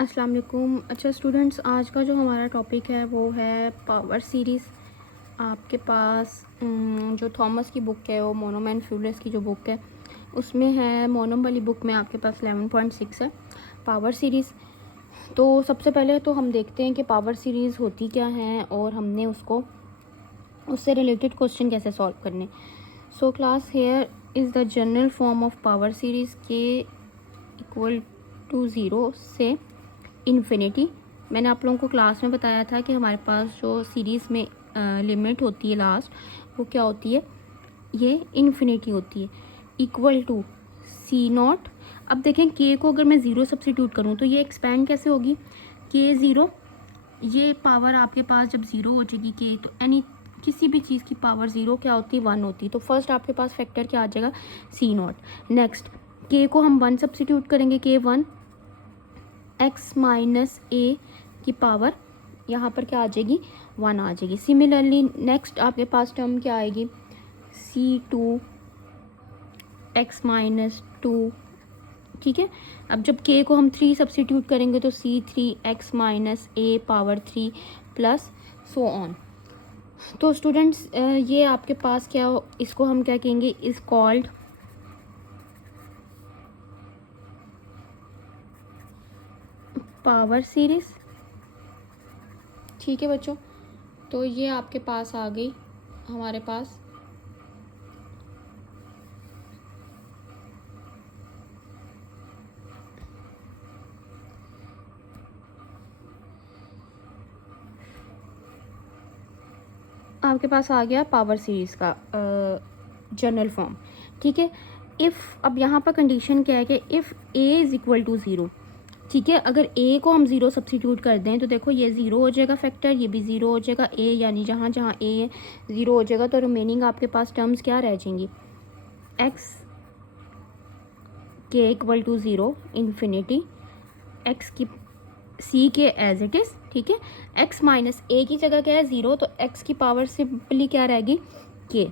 अस्सलाम वालेकुम। अच्छा स्टूडेंट्स, आज का जो हमारा टॉपिक है वो है पावर सीरीज़। आपके पास जो थॉमस की बुक है वो मोनोम एंड फ्यूलेस की जो बुक है उसमें है, मोनोम वाली बुक में आपके पास 11.6 है पावर सीरीज़। तो सबसे पहले तो हम देखते हैं कि पावर सीरीज़ होती क्या है और हमने उससे रिलेटेड क्वेश्चन कैसे सॉल्व करने। So class, here is the general form of power series के इक्वल टू ज़ीरो से इन्फिनिटी। मैंने आप लोगों को क्लास में बताया था कि हमारे पास जो सीरीज़ में लिमिट होती है लास्ट, वो क्या होती है, ये इन्फिनिटी होती है। Equal to C naught. अब देखें के को अगर मैं ज़ीरो सब्सिट्यूट करूँ तो ये एक्सपेंड कैसे होगी, के ज़ीरो, ये पावर आपके पास जब ज़ीरो हो जाएगी के, तो एनी किसी भी चीज़ की पावर ज़ीरो क्या होती है, वन होती है। तो फर्स्ट आपके पास फैक्टर क्या आ जाएगा, सी नॉट। नेक्स्ट के को हम वन सब्सिट्यूट करेंगे, के वन, एक्स माइनस ए की पावर यहाँ पर क्या आ जाएगी, वन आ जाएगी। सिमिलरली नेक्स्ट आपके पास टर्म क्या आएगी, सी टू एक्स माइनस टू। ठीक है, अब जब के को हम थ्री सब्सिट्यूट करेंगे तो C three x minus a power three plus so on. तो स्टूडेंट्स ये आपके पास क्या, इसको हम क्या कहेंगे, इज कॉल्ड पावर सीरीज। ठीक है बच्चों, तो ये आपके पास आ गई हमारे पास आ गया पावर सीरीज़ का जनरल फॉर्म। ठीक है, इफ़, अब यहाँ पर कंडीशन क्या है कि if a is equal to zero. ठीक है, अगर ए को हम ज़ीरो सब्सिट्यूट कर दें तो देखो ये ज़ीरो हो जाएगा फैक्टर, ये भी ज़ीरो हो जाएगा, ए यानी जहाँ जहाँ ए है ज़ीरो हो जाएगा। तो रिमेनिंग आपके पास टर्म्स क्या रह जाएंगी, एक्स के equal to zero, infinity, x की सी के एज इट इज़। ठीक है, एक्स माइनस ए की जगह क्या है, ज़ीरो, तो एक्स की पावर सिंपली क्या रहेगी, के,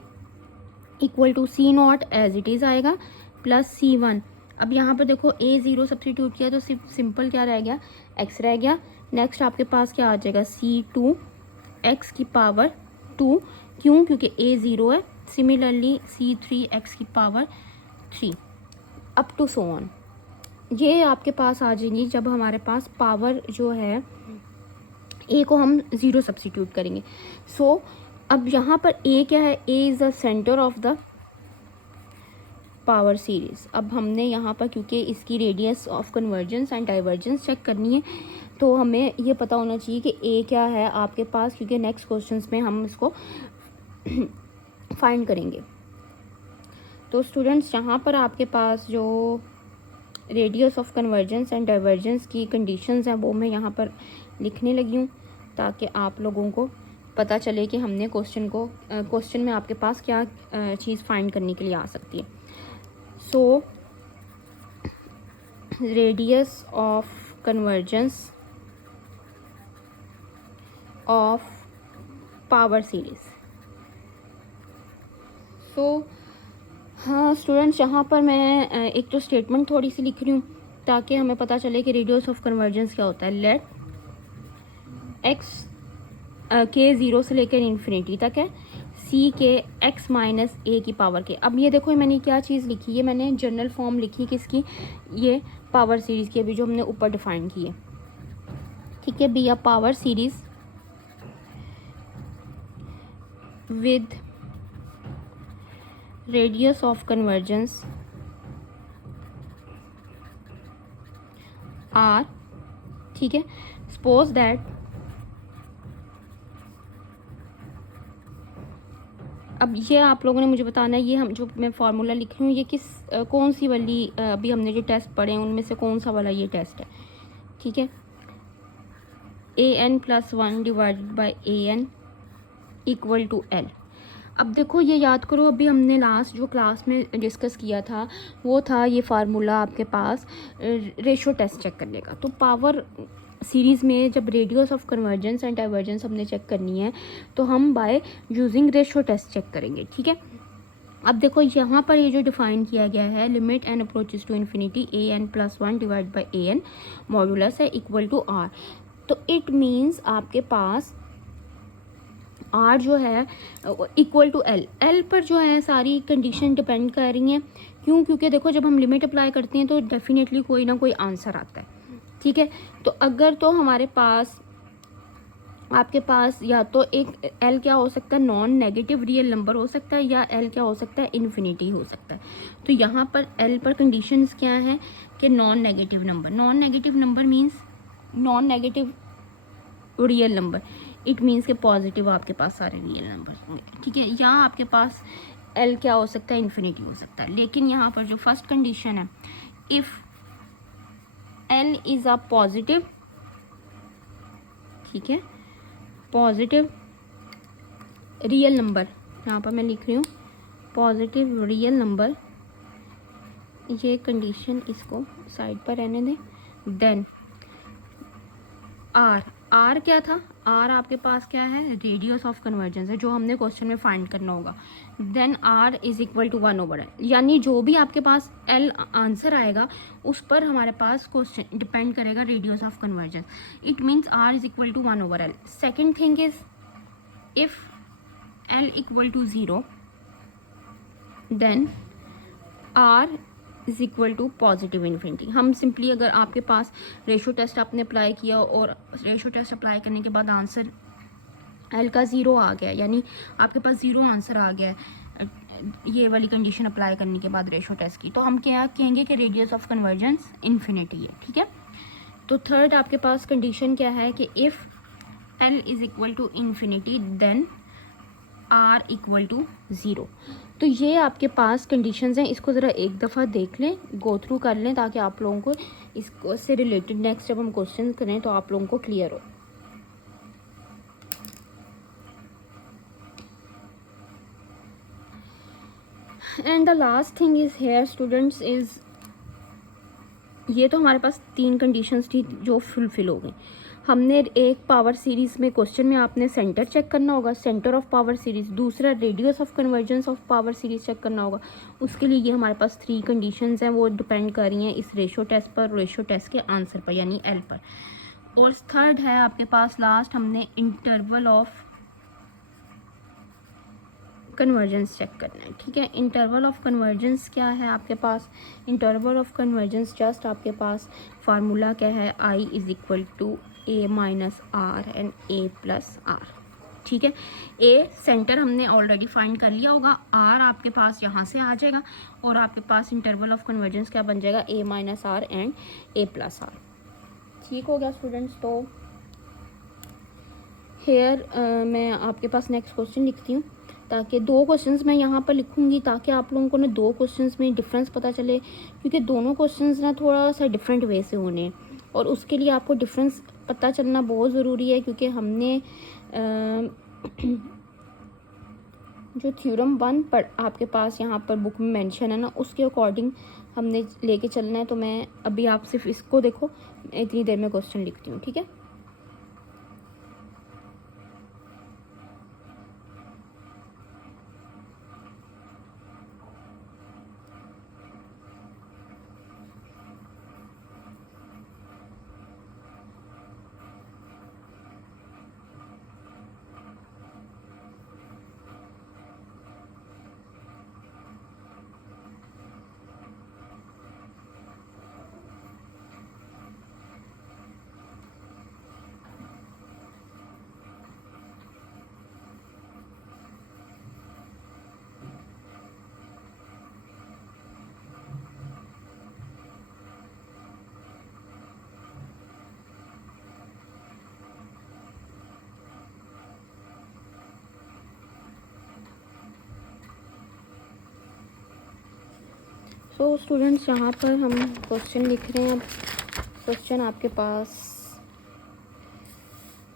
equal to C naught as it is आएगा, प्लस सी वन। अब यहाँ पर देखो ए ज़ीरो सब्सटीट्यूट किया तो सिर्फ सिंपल क्या रह गया, एक्स रह गया। नेक्स्ट आपके पास क्या आ जाएगा, सी टू एक्स की पावर टू, क्यों, क्योंकि ए ज़ीरो है। सिमिलरली सी थ्री एक्स की power three, up to so on. ये आपके पास आ जाएंगी जब हमारे पास पावर जो है ए को हम ज़ीरो सब्सटीट्यूट करेंगे। सो अब यहाँ पर ए क्या है, a is the centre of the power series. अब हमने यहाँ पर क्योंकि इसकी radius of convergence and divergence check करनी है तो हमें ये पता होना चाहिए कि ए क्या है आपके पास, क्योंकि नेक्स्ट क्वेश्चंस में हम इसको फाइंड करेंगे। तो स्टूडेंट्स, यहाँ पर आपके पास जो radius of convergence and divergence की कंडीशंस हैं वो मैं यहाँ पर लिखने लगी हूँ ताकि आप लोगों को पता चले कि हमने क्वेश्चन में आपके पास क्या चीज़ फाइंड करने के लिए आ सकती है। So radius of convergence of power series. So हाँ स्टूडेंट्स, यहाँ पर मैं एक तो स्टेटमेंट थोड़ी सी लिख रही हूँ ताकि हमें पता चले कि रेडियस ऑफ कन्वर्जेंस क्या होता है। लेट एक्स के ज़ीरो से लेकर इन्फिनिटी तक है, सी के एक्स माइनस ए की पावर के। अब ये देखो मैंने क्या चीज़ लिखी है, मैंने जनरल फॉर्म लिखी किसकी, ये पावर सीरीज़ की, अभी जो हमने ऊपर डिफाइन की है। ठीक है, be a power series with radius of convergence R. ठीक है, सपोज दैट, अब ये आप लोगों ने मुझे बताना है, ये हम जो मैं फार्मूला लिख रही हूँ ये कौन सी वाली, अभी हमने जो टेस्ट पढ़े हैं उनमें से कौन सा वाला ये टेस्ट है। ठीक है, A N plus one divided by A N equal to L. अब देखो ये याद करो, अभी हमने लास्ट जो क्लास में डिस्कस किया था वो था ये फार्मूला आपके पास रेशो टेस्ट चेक करने का। तो पावर सीरीज़ में जब radius of convergence and divergence हमने चेक करनी है तो हम by using ratio test check करेंगे। ठीक है, अब देखो यहाँ पर ये जो डिफाइन किया गया है, limit n approaches to infinity a N plus 1 divide by A n modulus है इक्वल टू आर। तो इट मीन्स आपके पास आर जो है इक्वल टू एल, एल पर जो है सारी कंडीशन डिपेंड कर रही हैं। क्यों? क्योंकि देखो जब हम लिमिट अप्लाई करते हैं तो डेफिनेटली कोई ना कोई आंसर आता है, ठीक है। तो अगर तो हमारे पास आपके पास या तो एक एल क्या हो सकता है, नॉन नेगेटिव रियल नंबर हो सकता है, या एल क्या हो सकता है, इन्फिनिटी हो सकता है। तो यहाँ पर एल पर कंडीशंस क्या हैं कि non negative number, non negative number means non negative real number, it means के पॉजिटिव आपके पास सारे रियल नंबर होंगे, ठीक है। यहाँ आपके पास एल क्या हो सकता है, इन्फिनिटी हो सकता है। लेकिन यहाँ पर जो फर्स्ट कंडीशन है, if L is a positive, ठीक है, पॉजिटिव रियल नंबर, यहाँ पर मैं लिख रही हूँ पॉजिटिव रियल नंबर, ये कंडीशन इसको साइड पर रहने दें। देन आर, आर क्या था, आर आपके पास क्या है, रेडियस ऑफ कन्वर्जेंस है, जो हमने क्वेश्चन में फाइंड करना होगा। Then R is equal to 1 over L, यानी जो भी आपके पास एल आंसर आएगा उस पर हमारे पास क्वेश्चन डिपेंड करेगा radius of convergence, it means R is equal to 1 over L. Second thing is if L equal to 0 then R is equal to positive infinity. हम सिंपली अगर आपके पास रेशो टेस्ट आपने अप्लाई किया और ratio test apply करने के बाद आंसर एल का 0 आ गया, यानी आपके पास 0 आंसर आ गया है ये वाली कंडीशन अप्लाई करने के बाद रेशो टेस्ट की, तो हम क्या कहेंगे कि रेडियस ऑफ कन्वर्जेंस इन्फिनिटी है, ठीक है। तो थर्ड आपके पास कंडीशन क्या है कि if L is equal to infinity then R equal to 0। तो ये आपके पास कंडीशंस हैं, इसको ज़रा एक दफ़ा देख लें, गो थ्रू कर लें, ताकि आप लोगों को इसको से रिलेटेड नेक्स्ट जब हम क्वेश्चन करें तो आप लोगों को क्लियर हो। And the last thing is here students is, ये तो हमारे पास 3 कंडीशंस थी जो फुलफिल हो गई। हमने एक पावर सीरीज़ में क्वेश्चन में आपने सेंटर चेक करना होगा, सेंटर ऑफ पावर सीरीज़, दूसरा radius of convergence of power series check करना होगा। उसके लिए ये हमारे पास 3 कंडीशंस हैं, वो डिपेंड कर रही हैं इस रेशो टेस्ट पर, रेशो टेस्ट के आंसर पर, यानी एल पर। और थर्ड है आपके पास लास्ट, हमने इंटरवल ऑफ कन्वर्जेंस चेक करना है, ठीक है। इंटरवल ऑफ कन्वर्जेंस क्या है आपके पास, इंटरवल ऑफ कन्वर्जेंस जस्ट आपके पास फार्मूला क्या है, I is equal to A minus R and A plus R, ठीक है। ए सेंटर हमने ऑलरेडी फाइंड कर लिया होगा, आर आपके पास यहाँ से आ जाएगा, और आपके पास इंटरवल ऑफ कन्वर्जेंस क्या बन जाएगा, A minus R and A plus R, ठीक हो गया स्टूडेंट्स। तो हेयर मैं आपके पास नेक्स्ट क्वेश्चन लिखती हूँ, ताकि 2 क्वेश्चंस मैं यहाँ पर लिखूँगी, ताकि आप लोगों को ना 2 क्वेश्चंस में डिफरेंस पता चले, क्योंकि दोनों क्वेश्चंस ना थोड़ा सा डिफरेंट वे से होने हैं, और उसके लिए आपको डिफरेंस पता चलना बहुत ज़रूरी है, क्योंकि हमने जो थ्योरम 1 पर आपके पास यहाँ पर बुक में मेंशन है ना, उसके अकॉर्डिंग हमने लेके चलना है। तो मैं अभी आप सिर्फ इसको देखो, इतनी देर में क्वेश्चन लिखती हूँ, ठीक है। तो स्टूडेंट्स यहाँ पर हम क्वेश्चन लिख रहे हैं। अब क्वेश्चन आपके पास,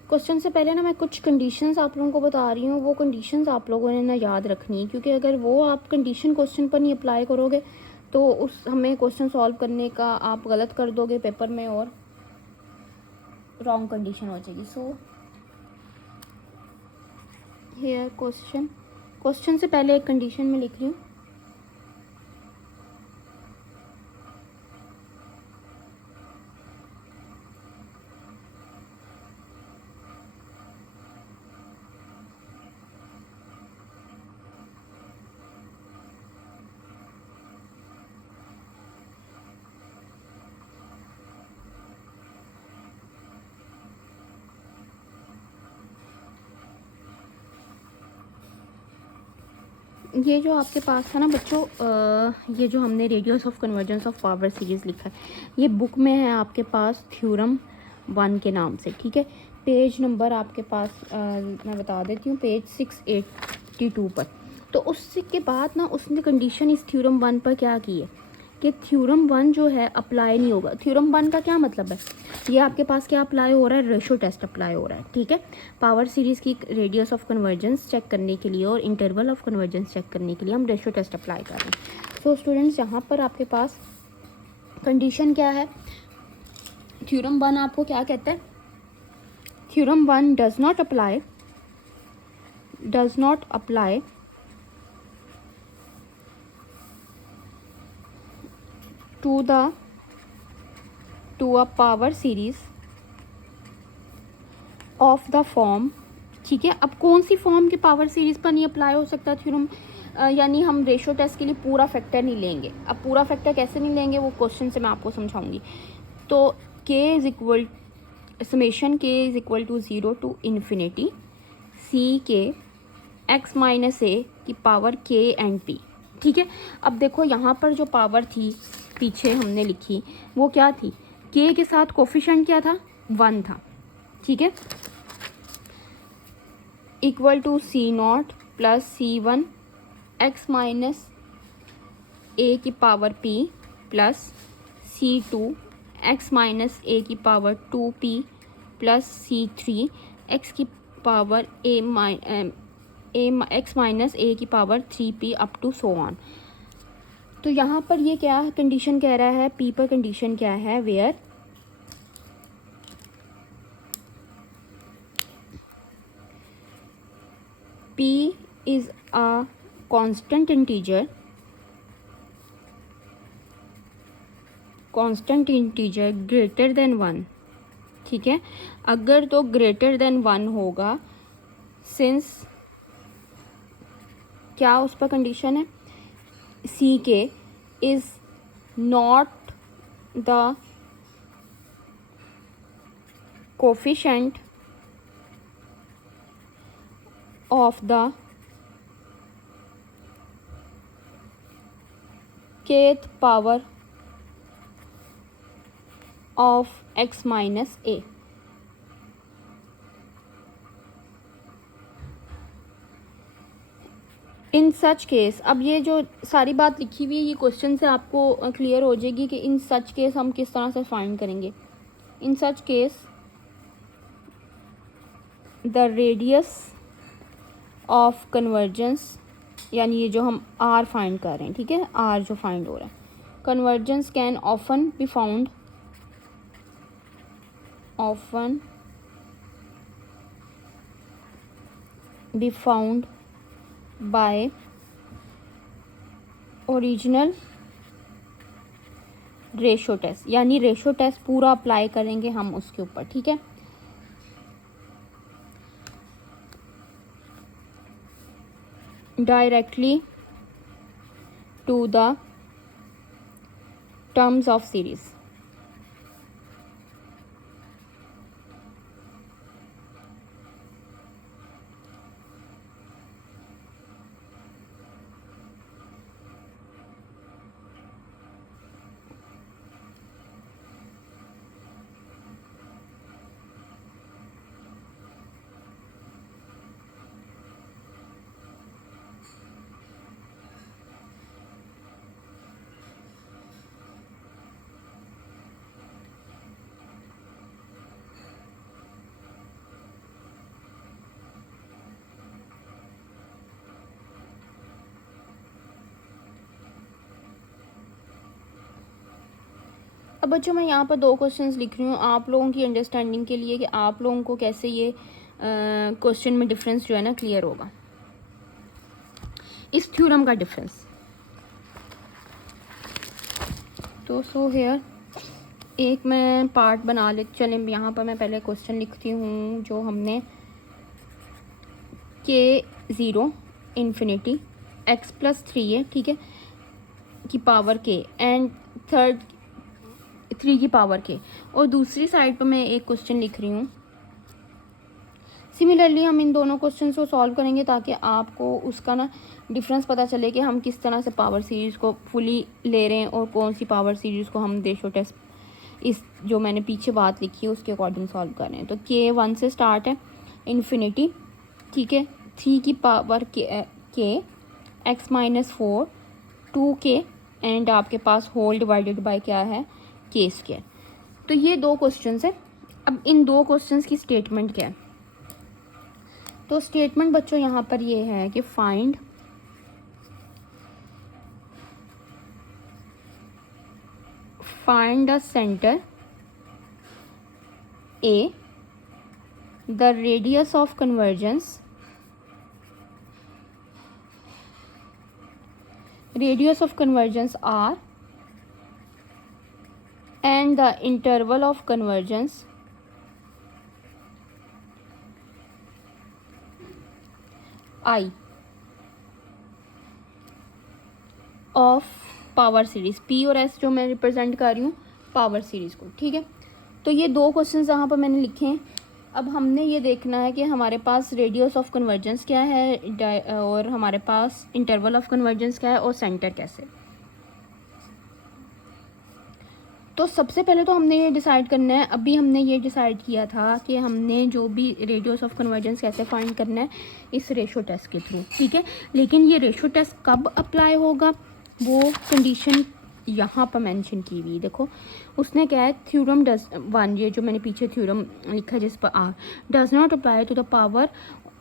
क्वेश्चन से पहले ना मैं कुछ कंडीशंस आप लोगों को बता रही हूँ, वो कंडीशंस आप लोगों ने ना याद रखनी है, क्योंकि अगर वो आप कंडीशन क्वेश्चन पर नहीं अप्लाई करोगे तो उस हमें क्वेश्चन सॉल्व करने का आप गलत कर दोगे पेपर में, और रॉन्ग कंडीशन हो जाएगी। सो हियर क्वेश्चन से पहले एक कंडीशन में लिख रही हूँ, ये जो आपके पास था ना बच्चों, ये जो हमने radius of convergence of power series लिखा है, ये बुक में है आपके पास थ्योरम 1 के नाम से, ठीक है। पेज नंबर आपके पास मैं बता देती हूँ, पेज 682 पर। तो उसके बाद ना उसने कंडीशन इस थ्योरम 1 पर क्या की है कि थ्योरम 1 जो है अप्लाई नहीं होगा। थ्योरम 1 का क्या मतलब है, ये आपके पास क्या अप्लाई हो रहा है, रेशो टेस्ट अप्लाई हो रहा है, ठीक है। पावर सीरीज़ की रेडियस ऑफ कन्वर्जेंस चेक करने के लिए और इंटरवल ऑफ कन्वर्जेंस चेक करने के लिए हम रेशो टेस्ट अप्लाई कर रहे हैं। सो स्टूडेंट्स, यहाँ पर आपके पास कंडीशन क्या है, थ्योरम 1 आपको क्या कहता है, theorem 1 does not apply to a power series of the form, ठीक है। अब कौन सी फॉर्म के पावर सीरीज पर नहीं अप्लाई हो सकता थ्योरम, यानी हम रेशो टेस्ट के लिए पूरा फैक्टर नहीं लेंगे। अब पूरा फैक्टर कैसे नहीं लेंगे वो क्वेश्चन से मैं आपको समझाऊंगी। तो summation k is equal to 0 to infinity C K x minus A की पावर k एंड p, ठीक है। अब देखो यहाँ पर जो पावर थी पीछे हमने लिखी वो क्या थी, k के साथ कोफिशिएंट क्या था, 1 था, ठीक है, equal to c0 plus c1 x minus A की power p plus c2 x minus A की power 2p plus c3 x की पावर x माइनस ए की power 3p up to so on. तो यहाँ पर ये क्या कंडीशन कह रहा है, p पर कंडीशन क्या है, where p is a constant integer greater than 1, ठीक है। अगर तो ग्रेटर देन 1 होगा, सिंस क्या उस पर कंडीशन है, सी के is not the coefficient of the kth power of x minus A. In such case, अब ये जो सारी बात लिखी हुई है ये क्वेश्चन से आपको क्लियर हो जाएगी कि इन सच केस हम किस तरह से फाइंड करेंगे। In such case the radius of convergence, यानी ये जो हम r फाइंड कर रहे हैं, ठीक है, r जो फाइंड हो रहा है, convergence can often be found by original ratio test, यानी रेशो टेस्ट पूरा अप्लाई करेंगे हम उसके ऊपर, ठीक है। Directly to the terms of series. अब बच्चों मैं यहाँ पर 2 क्वेश्चंस लिख रही हूँ आप लोगों की अंडरस्टैंडिंग के लिए कि आप लोगों को कैसे ये क्वेश्चन में डिफरेंस जो है ना क्लियर होगा, इस थ्योरम का डिफरेंस। तो सो हेयर एक मैं पार्ट बना ले, चलें यहाँ पर मैं पहले क्वेश्चन लिखती हूँ जो हमने k0 इन्फिनिटी x प्लस 3 है, ठीक है, की पावर k एंड थर्ड 3 की पावर k, और दूसरी साइड पर मैं एक क्वेश्चन लिख रही हूँ सिमिलरली हम इन दोनों क्वेश्चन को सॉल्व करेंगे ताकि आपको उसका ना डिफरेंस पता चले कि हम किस तरह से पावर सीरीज़ को फुली ले रहे हैं और कौन सी पावर सीरीज़ को हम रेशो टेस्ट इस जो मैंने पीछे बात लिखी है उसके अकॉर्डिंग सॉल्व कर रहे हैं। तो के 1 से स्टार्ट है इन्फिनिटी, ठीक है, 3 की पावर के x-4 2k एंड आपके पास होल डिवाइडेड बाय क्या है के स्क्वायर। तो ये दो क्वेश्चंस है। अब इन दो क्वेश्चंस की स्टेटमेंट क्या है? तो स्टेटमेंट बच्चों यहाँ पर ये है कि find the centre A, the radius of convergence R, and the interval of convergence I of power series P और S जो मैं रिप्रेजेंट कर रही हूँ पावर सीरीज़ को, ठीक है। तो ये दो क्वेश्चंस यहाँ पर मैंने लिखे हैं। अब हमने ये देखना है कि हमारे पास रेडियस ऑफ कन्वर्जेंस क्या है और हमारे पास इंटरवल ऑफ कन्वर्जेंस क्या है और सेंटर कैसे। तो सबसे पहले तो हमने ये डिसाइड करना है, अभी हमने ये डिसाइड किया था कि हमने जो भी रेडियस ऑफ कन्वर्जेंस कैसे फाइंड करना है इस रेशो टेस्ट के थ्रू, ठीक है। लेकिन ये रेशो टेस्ट कब अप्लाई होगा वो कंडीशन यहाँ पर मेंशन की हुई, देखो उसने क्या है, थ्योरम डज 1, ये जो मैंने पीछे थ्योरम लिखा है जिस पर R does not apply to the power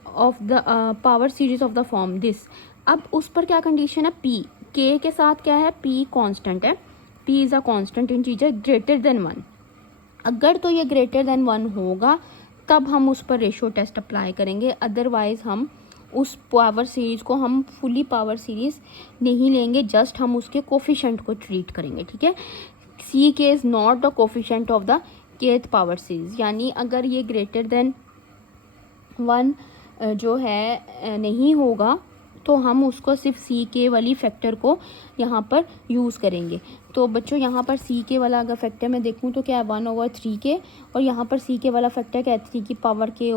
of the power series of the form this. अब उस पर क्या कंडीशन है, पी के के साथ क्या है, पी कांस्टेंट है, P is a constant in cheese greater than 1। अगर तो ये ग्रेटर देन 1 होगा तब हम उस पर रेशो टेस्ट अप्लाई करेंगे, अदरवाइज़ हम उस पावर सीरीज़ को हम फुली पावर सीरीज़ नहीं लेंगे, जस्ट हम उसके कोफिशेंट को ट्रीट करेंगे, ठीक है। सी के is not the coefficient of the kth power series, यानी अगर ये ग्रेटर देन 1 जो है नहीं होगा तो हम उसको सिर्फ सी के वाली फैक्टर को यहाँ पर यूज़ करेंगे। तो बच्चों यहाँ पर सी के वाला अगर फैक्टर मैं देखूँ तो क्या है 1/3 और यहाँ पर सी के वाला फैक्टर क्या है 3 की पावर k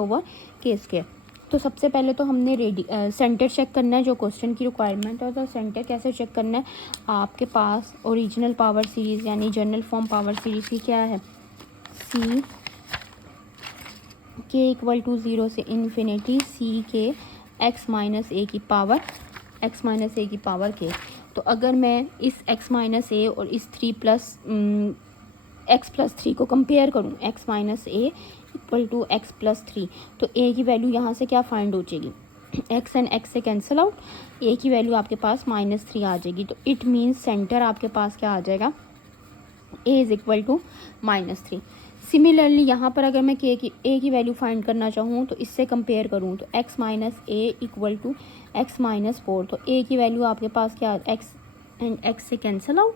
स्क्वायर। तो सबसे पहले तो हमने सेंटर चेक करना है, जो क्वेश्चन की रिक्वायरमेंट है। तो सेंटर कैसे चेक करना है, आपके पास ओरिजिनल पावर सीरीज़ यानी जनरल फॉर्म पावर सीरीज़ की क्या है, सी के इक्वल टू 0 से इन्फिनिटी सी के x-a की पावर k। तो अगर मैं इस x-a और इस 3+x+3 को कंपेयर करूँ, x-a इक्वल टू x+3, तो a की वैल्यू यहाँ से क्या फाइंड हो जाएगी, x एंड x से कैंसिल आउट, a की वैल्यू आपके पास -3 आ जाएगी। तो इट मीन्स सेंटर आपके पास क्या आ जाएगा, a is equal to -3। Similarly यहाँ पर अगर मैं a की वैल्यू फाइंड करना चाहूँ तो इससे कंपेयर करूँ तो x-a इक्वल टू x-4, तो a की वैल्यू आपके पास क्या, x एंड x से कैंसिल आउट,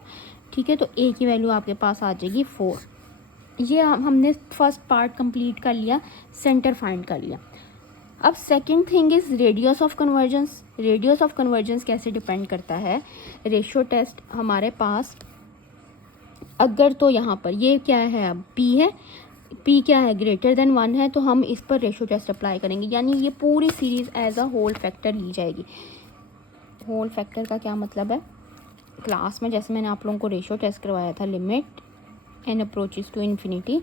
ठीक है। तो a की वैल्यू आपके पास आ जाएगी 4। ये हमने फर्स्ट पार्ट कंप्लीट कर लिया, सेंटर फाइंड कर लिया। अब second thing is radius of convergence. Radius of convergence कैसे डिपेंड करता है, रेशो टेस्ट हमारे पास अगर तो यहाँ पर ये क्या है, अब p है, p क्या है ग्रेटर देन 1 है, तो हम इस पर रेशो टेस्ट अप्लाई करेंगे, यानी ये पूरी series as a whole factor ली जाएगी। होल फैक्टर का क्या मतलब है, क्लास में जैसे मैंने आप लोगों को रेशो टेस्ट करवाया था, limit n approaches to infinity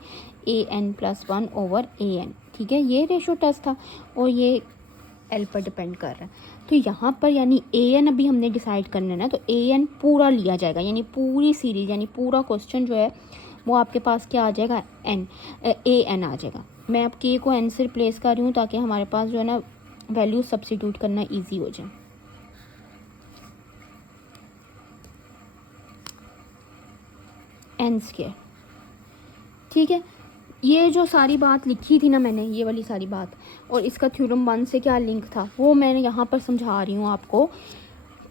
an+1/an, ठीक है, ये रेशो टेस्ट था और ये l पर डिपेंड कर रहा है। तो यहाँ पर यानी an अभी हमने डिसाइड करना है ना, तो an पूरा लिया जाएगा, यानी पूरी सीरीज यानी पूरा क्वेश्चन जो है वो आपके पास क्या आ जाएगा, an आ जाएगा। मैं अब k को n से रिप्लेस कर रही हूँ ताकि हमारे पास जो है ना वैल्यू सब्स्टिट्यूट करना ईजी हो जाए। n², ठीक है। ये जो सारी बात लिखी थी ना मैंने, ये वाली सारी बात, और इसका थ्योरम 1 से क्या लिंक था वो मैंने यहाँ पर समझा रही हूँ आपको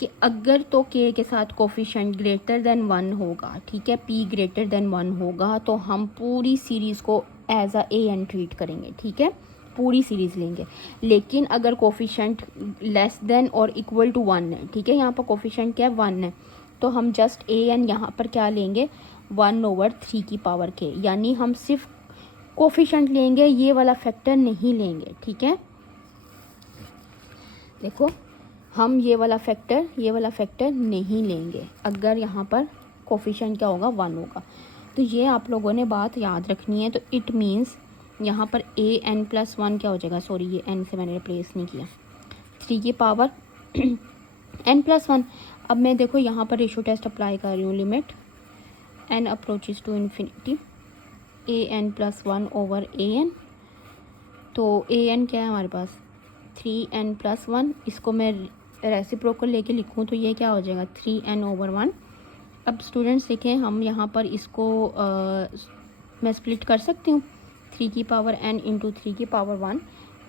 कि अगर तो k के साथ कोफिशिएंट ग्रेटर देन 1 होगा, ठीक है, p ग्रेटर देन 1 होगा, तो हम पूरी सीरीज़ को एज अ an ट्रीट करेंगे, ठीक है, पूरी सीरीज़ लेंगे। लेकिन अगर कोफिशिएंट लेस देन और इक्वल टू 1 है, ठीक है, यहाँ पर कोफिशिएंट क्या है 1 है, तो हम जस्ट an यहाँ पर क्या लेंगे 1/3 की पावर k, यानी हम सिर्फ कोफिशिएंट लेंगे, ये वाला फैक्टर नहीं लेंगे, ठीक है। देखो हम ये वाला फैक्टर नहीं लेंगे अगर यहाँ पर कोफिशिएंट क्या होगा, 1 होगा। तो ये आप लोगों ने बात याद रखनी है। तो इट मीन्स यहाँ पर an+1 क्या हो जाएगा, सॉरी ये n से मैंने रिप्लेस नहीं किया, 3 की पावर n+1। अब मैं देखो यहाँ पर रेशियो टेस्ट अप्लाई कर रही हूँ, limit n approaches to infinity an+1 over an। तो an क्या है हमारे पास 3n+1, इसको मैं रेसिप्रोकल लेके लिखूँ तो ये क्या हो जाएगा 3n/1। अब स्टूडेंट्स देखें, हम यहाँ पर इसको मैं स्प्लिट कर सकती हूँ, 3 की पावर n इंटू 3 की पावर 1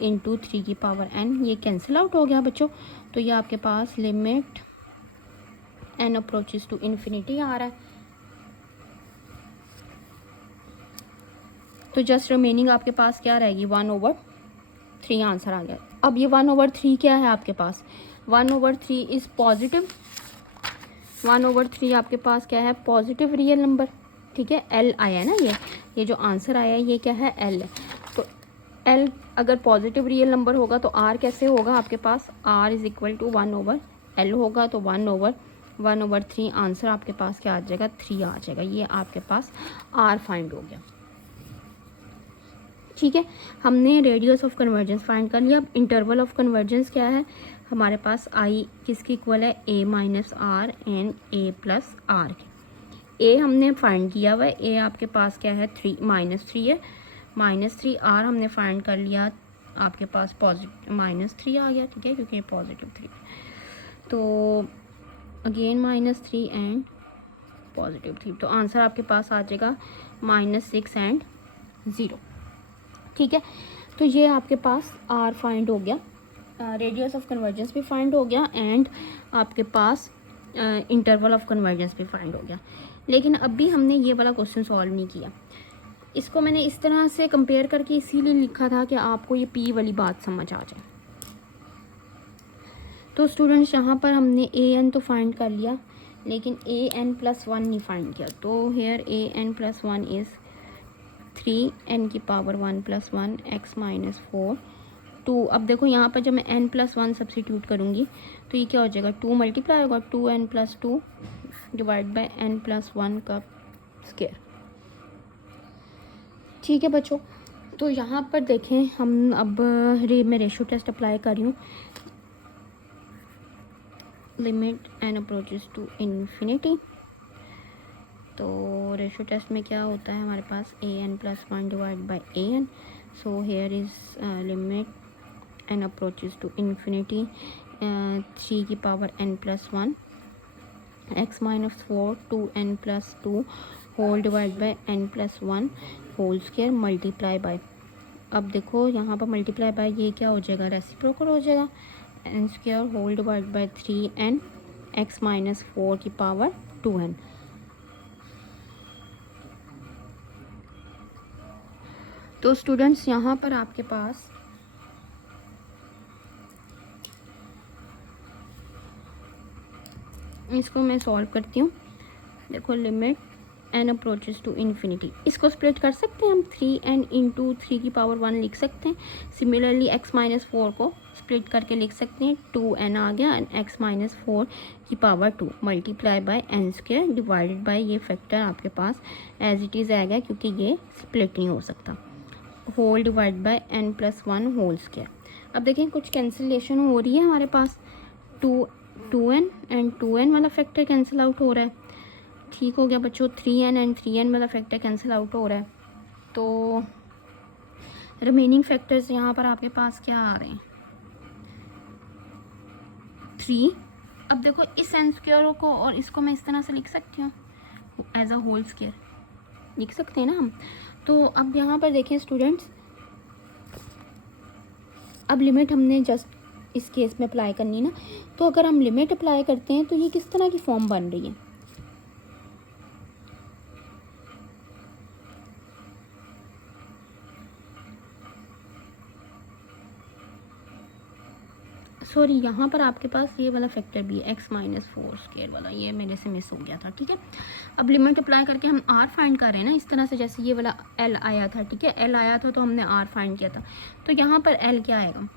इंटू 3 की पावर n, ये कैंसिल आउट हो गया बच्चों। तो ये आपके पास limit n approaches to infinity आ रहा है। तो जस्ट रिमेनिंग आपके पास क्या रहेगी, 1/3 आंसर आ गया। अब ये 1/3 क्या है आपके पास, 1/3 इज़ पॉजिटिव, 1/3 आपके पास क्या है, पॉजिटिव रियल नंबर, ठीक है। एल आया है ना, ये जो आंसर आया है ये क्या है, एल है। तो एल अगर पॉजिटिव रियल नंबर होगा तो आर कैसे होगा आपके पास, R is equal to 1/L होगा। तो 1/3 आंसर आपके पास क्या आ जाएगा, 3 आ जाएगा। ये आपके पास आर फाइंड हो गया, ठीक है। हमने रेडियस ऑफ कन्वर्जेंस फाइंड कर लिया। अब इंटरवल ऑफ कन्वर्जेंस क्या है हमारे पास, आई किसकी इक्वल है, a minus R and a plus R के। a हमने फाइंड किया हुआ है, a आपके पास क्या है, -3 है, -3 r हमने फाइंड कर लिया, आपके पास पॉजिटिव -3 आ गया, ठीक है, क्योंकि पॉजिटिव 3। तो अगेन -3 एंड पॉजिटिव 3, तो आंसर आपके पास आ जाएगा -6 एंड 0, ठीक है। तो ये आपके पास आर फाइंड हो गया, रेडियस ऑफ कन्वर्जेंस भी फाइंड हो गया एंड आपके पास इंटरवल ऑफ कन्वर्जेंस भी फाइंड हो गया। लेकिन अभी हमने ये वाला क्वेश्चन सॉल्व नहीं किया। इसको मैंने इस तरह से कंपेयर करके इसीलिए लिखा था कि आपको ये पी वाली बात समझ आ जाए। तो स्टूडेंट्स यहाँ पर हमने an तो फाइंड कर लिया, लेकिन an+1 नहीं फाइंड किया। तो हेयर an+1 इज़ 3n की पावर 1 + 1 x माइनस 4 2। अब देखो यहाँ पर जब मैं n+1 सब्सिट्यूट करूँगी तो ये क्या हो जाएगा, 2 मल्टीप्लाई होगा, 2n+2 डिवाइड बाय n+1 का स्क्वायर, ठीक है बच्चों। तो यहाँ पर देखें हम अब मैं रेशियो टेस्ट अप्लाई कर रही हूँ, limit n approaches to infinity. तो रेशियो टेस्ट में क्या होता है हमारे पास, an+1 divide by an। So here is limit n approaches to infinity 3 की power n+1 x minus 4 2n+2 whole divide by n+1 whole square multiply by. अब देखो यहाँ पर मल्टीप्लाई बाय ये क्या हो जाएगा, रेसिप्रोकल हो जाएगा, n square whole divide by 3n x minus 4 की पावर 2n। तो स्टूडेंट्स यहाँ पर आपके पास इसको मैं सॉल्व करती हूँ। देखो limit n approaches to infinity, इसको स्प्लिट कर सकते हैं हम, 3n इंटू 3 की पावर 1 लिख सकते हैं। सिमिलरली x माइनस 4 को स्प्लिट करके लिख सकते हैं, 2n आ गया एंड x माइनस 4 की power 2 multiply by n square divided by ये फैक्टर आपके पास एज इट इज़ आएगा क्योंकि ये स्प्लिट नहीं हो सकता, whole divide by n+1 whole square. अब देखें कुछ कैंसिलेशन हो रही है हमारे पास, 2n एंड 2n वाला फैक्टर कैंसिल आउट हो रहा है, ठीक हो गया बच्चों। 3n एंड 3n वाला फैक्टर कैंसिल आउट हो रहा है। तो रिमेनिंग फैक्टर्स यहाँ पर आपके पास क्या आ रहे हैं, 3। अब देखो इस n स्क्वायर को और इसको मैं इस तरह से लिख सकती हूँ एज अ होल स्क्वायर, लिख सकते हैं ना हम। तो अब यहाँ पर देखें स्टूडेंट्स, अब लिमिट हमने जस्ट इस केस में अप्लाई करनी है ना। तो अगर हम लिमिट अप्लाई करते हैं तो ये किस तरह की फॉर्म बन रही है, सॉरी यहाँ पर आपके पास ये वाला फैक्टर भी है x-4 वाला, ये मेरे से मिस हो गया था, ठीक है। अब लिमिट अप्लाई करके हम r फाइंड कर रहे हैं ना, इस तरह से जैसे ये वाला l आया था, ठीक है, l आया था तो हमने r फाइंड किया था, तो यहाँ पर l क्या आएगा।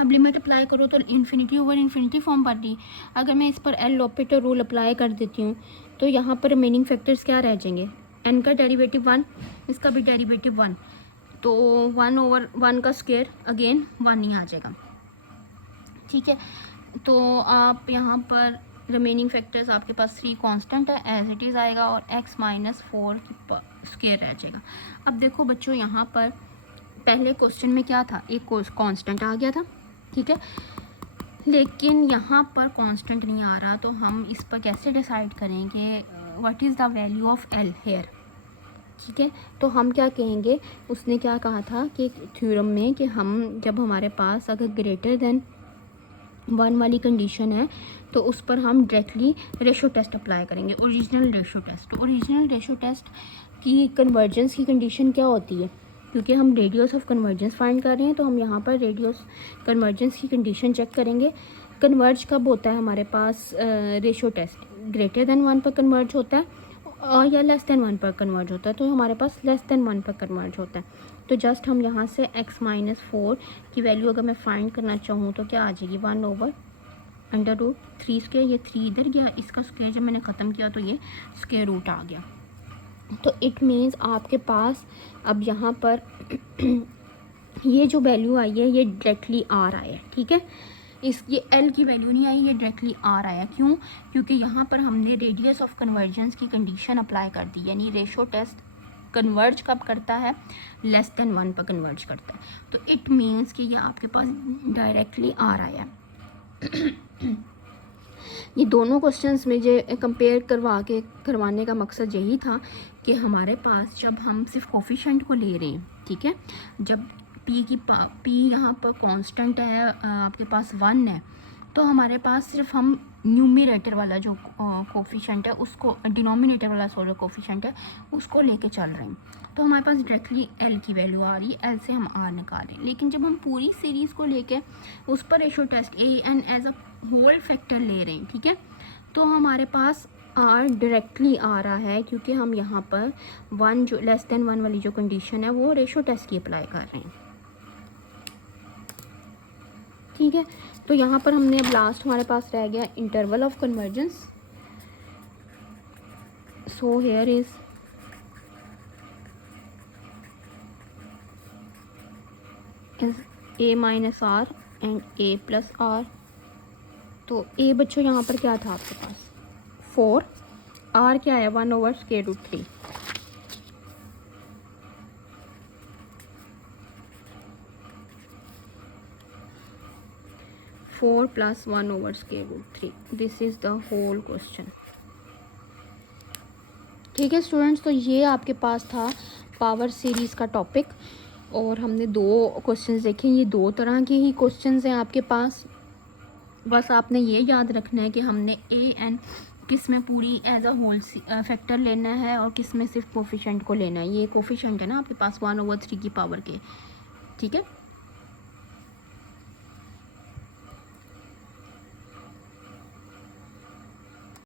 अब लिमिट अप्लाई करो तो इन्फिनिटी ओवर इन्फिनिटी फॉर्म पर दी। अगर मैं इस पर एल लॉपिटर रूल अप्लाई कर देती हूँ तो यहाँ पर रिमेनिंग फैक्टर्स क्या रह जाएंगे, n का डेरिवेटिव 1, इसका भी डेरिवेटिव 1, तो 1 ओवर 1 का स्क्वायर अगेन 1 ही आ जाएगा, ठीक है। तो आप यहाँ पर रिमेनिंग फैक्टर्स आपके पास 3 कांस्टेंट है एज इट इज़ आएगा और x-4 स्क्वायर रह जाएगा। अब देखो बच्चों यहाँ पर पहले क्वेश्चन में क्या था, एक कांस्टेंट आ गया था, ठीक है, लेकिन यहाँ पर कांस्टेंट नहीं आ रहा, तो हम इस पर कैसे डिसाइड करेंगे what is the value of L hair, ठीक है। तो हम क्या कहेंगे, उसने क्या कहा था कि थ्योरम में कि हम जब हमारे पास अगर ग्रेटर देन 1 वाली कंडीशन है तो उस पर हम डायरेक्टली रेशो टेस्ट अप्लाई करेंगे, ओरिजिनल रेशो टेस्ट। तो ओरिजिनल रेशो टेस्ट की कन्वर्जेंस की कंडीशन क्या होती है, क्योंकि हम रेडियस ऑफ कन्वर्जेंस फाइंड कर रहे हैं तो हम यहाँ पर रेडियस कन्वर्जेंस की कंडीशन चेक करेंगे। कन्वर्ज कब होता है हमारे पास रेशो टेस्ट, ग्रेटर देन 1 पर कन्वर्ज होता है और या लेस देन 1 पर कन्वर्ज होता है, तो हमारे पास लेस देन 1 पर कन्वर्ज होता है। तो जस्ट हम यहाँ से x-4 की वैल्यू अगर मैं फाइंड करना चाहूँ तो क्या आ जाएगी, 1 ओवर √3 स्क्वायर, ये 3 इधर गया, इसका स्क्वायर जब मैंने ख़त्म किया तो ये स्क्वायर रूट आ गया। तो इट मीन्स आपके पास अब यहाँ पर ये जो वैल्यू आई है ये डायरेक्टली आर आया है, ठीक है। ये एल की वैल्यू नहीं आई, ये डायरेक्टली आर आया, क्यों, क्योंकि यहाँ पर हमने रेडियस ऑफ कन्वर्जेंस की कंडीशन अप्लाई कर दी, यानी रेशो टेस्ट कन्वर्ज कब करता है, लेस देन 1 पर कन्वर्ज करता है। तो इट मीन्स कि ये आपके पास डायरेक्टली आर आया है। ये दोनों क्वेश्चंस में जो कंपेयर करवाने का मकसद यही था कि हमारे पास जब हम सिर्फ कोफिशिएंट को ले रहे हैं, ठीक है, जब p यहाँ पर कांस्टेंट है आपके पास 1 है, तो हमारे पास सिर्फ हम न्यूमरेटर वाला जो कोफिशिएंट है उसको, डिनोमिनेटर वाला सोलर कोफिशिएंट है उसको लेके चल रहे हैं, तो हमारे पास डायरेक्टली एल की वैल्यू आ रही है, एल से हम आर निकालें। लेकिन जब हम पूरी सीरीज़ को लेके उस पर ratio test a n as a whole factor ले रहे हैं, ठीक है, तो हमारे पास आर डायरेक्टली आ रहा है, क्योंकि हम यहाँ पर 1 जो लेस देन 1 वाली जो कंडीशन है वो रेशो टेस्ट की अप्लाई कर रहे हैं, ठीक है। तो यहाँ पर हमने अब लास्ट हमारे पास रह गया interval of convergence. So here is a-r and a+r। तो a बच्चों यहाँ पर क्या था आपके पास 4, r क्या है 1 over √3, four plus 1 over √3, this is the whole question, ठीक है स्टूडेंट्स। तो ये आपके पास था पावर सीरीज़ का टॉपिक और हमने 2 क्वेश्चंस देखे। ये 2 तरह के ही क्वेश्चंस हैं आपके पास, बस आपने ये याद रखना है कि हमने ए एन किस में पूरी एज अ होल फैक्टर लेना है और किस में सिर्फ कोफिशिएंट को लेना है। ये कोफिशिएंट है ना आपके पास 1/3 की पावर के, ठीक है।